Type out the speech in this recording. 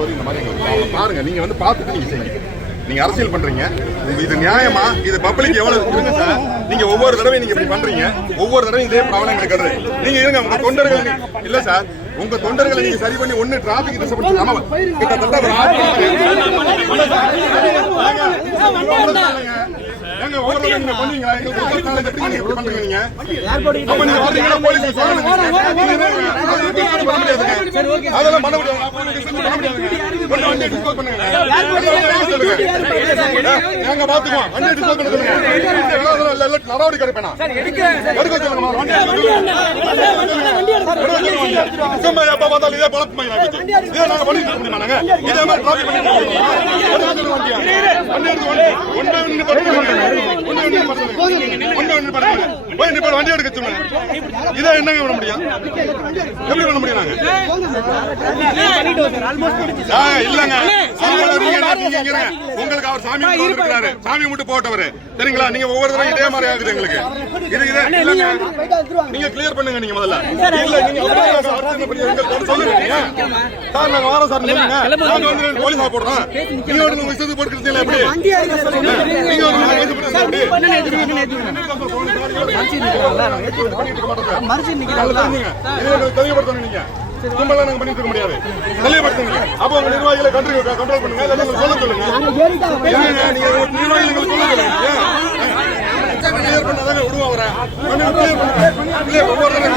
போது இந்த மாதிரி பாருங்க, நீங்க வந்து பார்த்துட்டு நீங்க செய்யுங்க. நீங்க அரசியல் பண்றீங்க, இது நியாயமா? இது பப்ளிக் எவ்வளவு இருக்கு சார்? நீங்க ஒவ்வொரு தடவையும் நீங்க இப்படி பண்றீங்க, ஒவ்வொரு தடவையும் இதே ப்ராப்ளம் கிடைக்கிறது. நீங்க இருங்க, உங்க தொண்டர்கள் இல்ல சார், உங்க தொண்டர்களை நீங்க சரி பண்ணி ஒண்ணு டிராபிக் கிட்டத்தட்ட அதெல்லாம் பண்ண முடியாது. நாங்க பாத்துக்குவோம், நடவடிக்கை எடுப்பேன். சும்மா எப்ப பார்த்தாலும் இதே பழக்கம் இதே நாங்க பண்ணிட்டு இருக்க முடியுமா? நாங்க இதே மாதிரி டிராபிக் பண்ணிட்டு வண்டி எடுக்க சொல்லுங்க. இதை என்னங்க பண்ண முடியும்? எப்படி பண்ண முடியும்? நாங்க இல்லங்க, உங்களுக்கு அவர் சாமி இருக்கிறாரு, சாமி மட்டும் போட்டவரு சரிங்களா? நீங்க ஒவ்வொரு தடவை இதே மாதிரி ஆகுது எங்களுக்கு. இது இல்லங்க, நீங்க கிளியர் பண்ணுங்க. நீங்க முதல்ல இல்ல, நீங்க சொல்லுங்க சார், நாங்க வரோம் சார், நாங்க வந்து போலீஸா போடுறோம். நீங்க ஒரு விஷயத்துக்கு போட்டுக்கிறது இல்ல. எப்படி நீங்க தெளிவுபடுத்தணும். நீங்க கும்பலா நாங்க பண்ணிட்டு இருக்க முடியாது, தெளிவுபடுத்துங்க. அப்ப உங்க நிர்வாகிகளை கண்ட்ரோல் பண்ணுங்க, சொல்ல சொல்லுங்க. நீங்க நிர்வாகிகளை சொல்ல சொல்லுங்க. கிளியர் பண்ணாதாங்க விடுவோம். அவரை ஒவ்வொரு அண்ணன்